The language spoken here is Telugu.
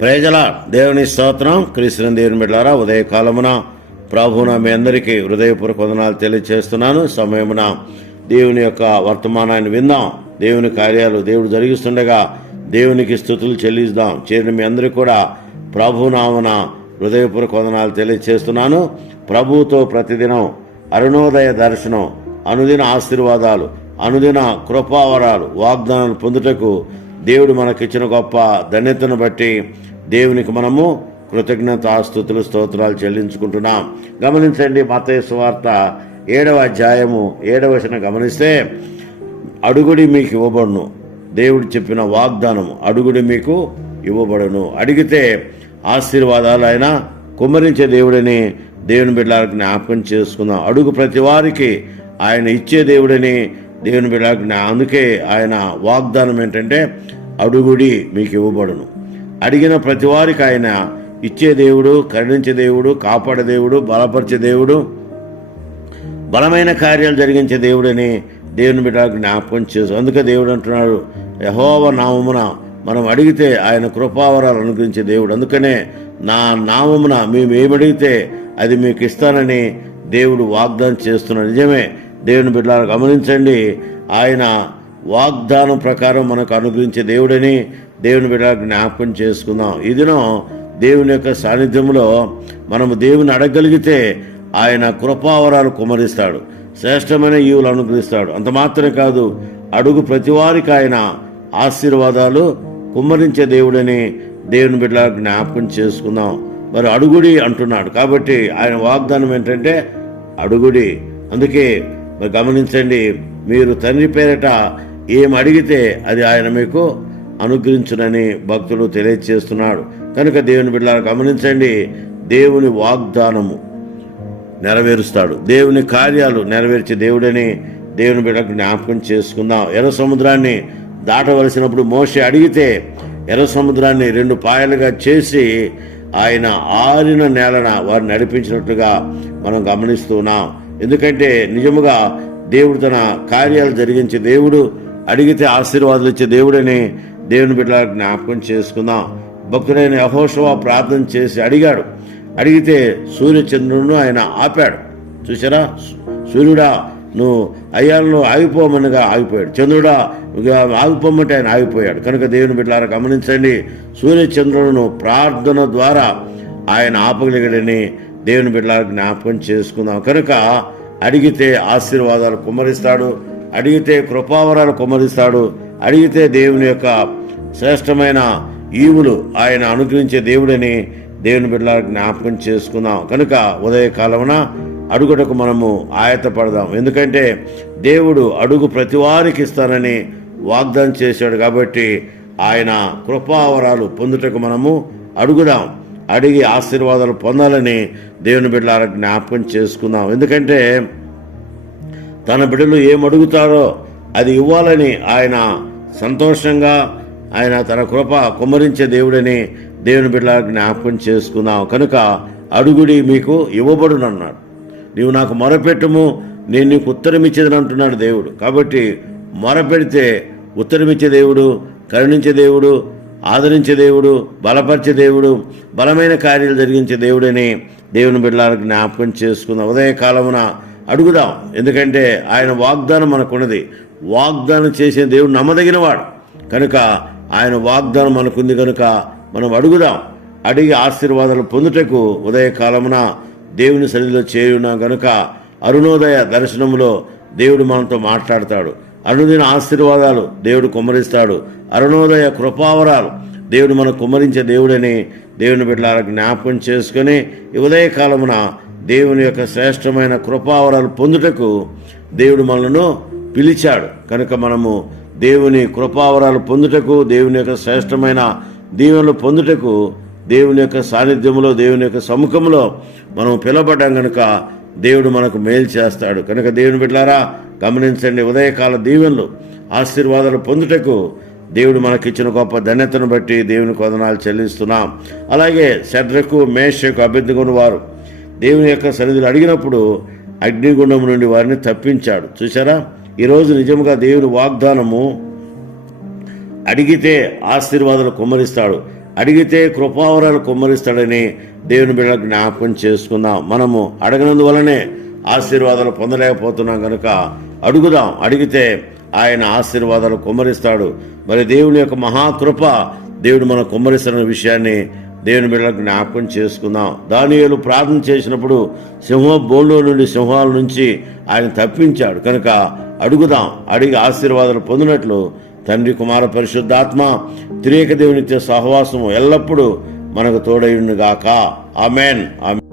ప్రజల దేవుని స్తోత్రం. క్రీస్తుని దేవుని బిడ్డారా ఉదయకాలమున ప్రభున మీ అందరికీ హృదయపూర్వక వందనాలు తెలియజేస్తున్నాను సమయమున దేవుని యొక్క వర్తమానాన్ని విందాం. దేవుని కార్యాలు దేవుడు జరిగిస్తుండగా దేవునికి స్థుతులు చెల్లిద్దాం చేరిన మీ అందరికీ కూడా ప్రభునామన హృదయపూర్వక వందనాలు తెలియజేస్తున్నాను ప్రభుతో ప్రతిదినం అరుణోదయ దర్శనం అనుదిన ఆశీర్వాదాలు అనుదిన కృపావరాలు వాగ్దానాలు పొందుటకు దేవుడు మనకిచ్చిన గొప్ప ధన్యతను బట్టి దేవునికి మనము కృతజ్ఞత స్థుతులు స్తోత్రాలు చెల్లించుకుంటున్నాం. గమనించండి మతయ సువార్త ఏడవ అధ్యాయము ఏడవ వచనం గమనిస్తే అడుగుడి మీకు ఇవ్వబడును. దేవుడు చెప్పిన వాగ్దానం అడుగుడి మీకు ఇవ్వబడును. అడిగితే ఆశీర్వాదాలు ఆయన కుమ్మరించే దేవుడని దేవుని బిడ్డలకు జ్ఞాపకం చేసుకుందాం. అడుగు ప్రతి వారికి ఆయన ఇచ్చే దేవుడని దేవుని బిడ్డలకు అందుకే ఆయన వాగ్దానం ఏంటంటే అడుగుడి మీకు ఇవ్వబడును. అడిగిన ప్రతివారికి ఆయన ఇచ్చే దేవుడు కరుణించే దేవుడు కాపాడే దేవుడు బలపరిచే దేవుడు బలమైన కార్యాలు జరిగించే దేవుడని దేవుని బిడ్డలకు జ్ఞాపకం చేసు. అందుకే దేవుడు అంటున్నాడు యహోవ నామమున మనం అడిగితే ఆయన కృపావరాలు అనుగ్రహించే దేవుడు. అందుకనే నా నామమున మేము ఏమడిగితే అది మీకు ఇస్తానని దేవుడు వాగ్దానం చేస్తున్నాడు నిజమే. దేవుని బిడ్డలను గమనించండి. ఆయన వాగ్దానం ప్రకారం మనకు అనుగ్రహించే దేవుడని దేవుని బిడ్డ జ్ఞాపకం చేసుకుందాం. ఈ దినం దేవుని యొక్క సాన్నిధ్యంలో మనము దేవుని అడగగలిగితే ఆయన కృపావరాలు కుమరిస్తాడు. శ్రేష్టమైన ఈవులు అనుగ్రహిస్తాడు. అంత మాత్రమే కాదు అడుగు ప్రతివారికి ఆయన ఆశీర్వాదాలు కుమ్మరించే దేవుడని దేవుని బిడ్డ జ్ఞాపకం చేసుకుందాం. మరి అడుగుడి అంటున్నాడు. కాబట్టి ఆయన వాగ్దానం ఏంటంటే అడుగుడి. అందుకే మరి గమనించండి మీరు తండ్రి పేరట ఏం అడిగితే అది ఆయన మీకు అనుగ్రహించునని భక్తుడు తెలియజేస్తున్నాడు కనుక దేవుని బిడ్డలను గమనించండి దేవుని వాగ్దానము నెరవేరుస్తాడు. దేవుని కార్యాలు నెరవేర్చే దేవుడని దేవుని బిడ్డకు జ్ఞాపకం చేసుకుందాం. ఎర్ర సముద్రాన్ని దాటవలసినప్పుడు మోసే అడిగితే ఎర్ర సముద్రాన్ని రెండు పాయలుగా చేసి ఆయన ఆరిన నేలన వారిని నడిపించినట్లుగా మనం గమనిస్తున్నాం ఎందుకంటే నిజముగా దేవుడు తన కార్యాలు జరిగించే దేవుడు అడిగితే ఆశీర్వాదాలు ఇచ్చే దేవుడని దేవుని బిడ్డలకు జ్ఞాపకం చేసుకుందాం. భక్తుడైన యహోషవ ప్రార్థన చేసి అడిగాడు. అడిగితే సూర్యచంద్రుడు ఆయన ఆపాడు. చూసారా సూర్యుడా నువ్వు అయ్యాలను ఆగిపోమనగా ఆగిపోయాడు. చంద్రుడా ఆగిపోమంటే ఆయన ఆగిపోయాడు. కనుక దేవుని బిడ్డలారా గమనించండి. సూర్యచంద్రులను ప్రార్థన ద్వారా ఆయన ఆపగలిగడని దేవుని బిడ్డలారా జ్ఞాపకం చేసుకుందాం. కనుక అడిగితే ఆశీర్వాదాలు కుమ్మరిస్తాడు. అడిగితే కృపావరాలు కుమ్మరిస్తాడు. అడిగితే దేవుని యొక్క శ్రేష్టమైన ఈవులు ఆయన అనుగ్రహించే దేవుడని దేవుని బిడ్డలకు జ్ఞాపకం చేసుకుందాం. కనుక ఉదయకాలమున అడుగుటకు మనము ఆయతపడదాం ఎందుకంటే దేవుడు అడుగు ప్రతి వారికి ఇస్తానని వాగ్దానం చేశాడు కాబట్టి ఆయన కృపావరాలు పొందుటకు మనము అడుగుదాం. అడిగి ఆశీర్వాదాలు పొందాలని దేవుని బిడ్డలకు జ్ఞాపకం చేసుకుందాం. ఎందుకంటే తన బిడ్డలు ఏం అడుగుతారో అది ఇవ్వాలని ఆయన సంతోషంగా ఆయన తన కృప కుమ్మరించే దేవుడని దేవుని బిడ్డ జ్ఞాపకం చేసుకుందాం. కనుక అడుగుడి మీకు ఇవ్వబడునన్నాడు. నీవు నాకు మొరపెట్టుము నేను నీకు ఉత్తరం ఇచ్చేదని అంటున్నాడు దేవుడు. కాబట్టి మొరపెడితే ఉత్తరమిచ్చే దేవుడు కరుణించే దేవుడు ఆదరించే దేవుడు బలపరిచే దేవుడు బలమైన కార్యాలు జరిగించే దేవుడని దేవుని బిడ్డలకు జ్ఞాపకం చేసుకుందాం. ఉదయకాలమున అడుగుదాం. ఎందుకంటే ఆయన వాగ్దానం మనకున్నది. వాగ్దానం చేసే దేవుడు నమ్మదగినవాడు. కనుక ఆయన వాగ్దానం మనకుంది కనుక మనం అడుగుదాం. అడిగి ఆశీర్వాదాలు పొందుటకు ఉదయకాలమున దేవుని సన్నిధిలో చేరున్నాం కనుక అరుణోదయ దర్శనములో దేవుడు మనతో మాట్లాడతాడు. అరుణుదిన ఆశీర్వాదాలు దేవుడు కుమ్మరిస్తాడు. అరుణోదయ కృపావరాలు దేవుడు మనకు కుమ్మరించే దేవుడని దేవుని బిడ్డల జ్ఞాపకం చేసుకొని ఈ ఉదయకాలమున దేవుని యొక్క శ్రేష్టమైన కృపావరాలు పొందుటకు దేవుడు మనను పిలిచాడు. కనుక మనము దేవుని కృపావరాలు పొందుటకు దేవుని యొక్క శ్రేష్టమైన దీవెనలు పొందుటకు దేవుని యొక్క సాన్నిధ్యంలో దేవుని యొక్క సముఖంలో మనం పిలవబడ్డాం కనుక దేవుడు మనకు మేలు చేస్తాడు. కనుక దేవుని బిడ్డారా గమనించండి ఉదయకాల దీవెనలు ఆశీర్వాదాలు పొందుటకు దేవుడు మనకిచ్చిన గొప్ప ధన్యతను బట్టి దేవుని వదనాలు చెల్లిస్తున్నాం. అలాగే శడ్రకు మేషకు అభ్యర్థిగొని వారు దేవుని యొక్క సన్నిధులు అడిగినప్పుడు అగ్నిగుండం నుండి వారిని తప్పించాడు. చూసారా ఈరోజు నిజంగా దేవుని వాగ్దానము అడిగితే ఆశీర్వాదాలు కుమ్మరిస్తాడు అడిగితే కృపావరాలు కుమ్మరిస్తాడని దేవుని బిడ్డ జ్ఞాపకం చేసుకుందాం. మనము అడగనందువలనే ఆశీర్వాదాలు పొందలేకపోతున్నాం కనుక అడుగుదాం. అడిగితే ఆయన ఆశీర్వాదాలు కుమ్మరిస్తాడు. మరి దేవుని యొక్క మహాకృప దేవుడు మన కుమ్మరిస్తున్న విషయాన్ని దేవుని బిడ్డలకు జ్ఞాపకం చేసుకుందాం. దానియలు ప్రార్థన చేసినప్పుడు సింహ బోన్లో నుండి సింహాల నుంచి ఆయన తప్పించాడు. కనుక అడుగుదాం. అడిగి ఆశీర్వాదాలు పొందినట్లు తండ్రి కుమార పరిశుద్ధాత్మ త్రియక దేవునిచ్చే సహవాసము ఎల్లప్పుడూ మనకు తోడయుండుగాక. ఆమెన్. ఆమెన్.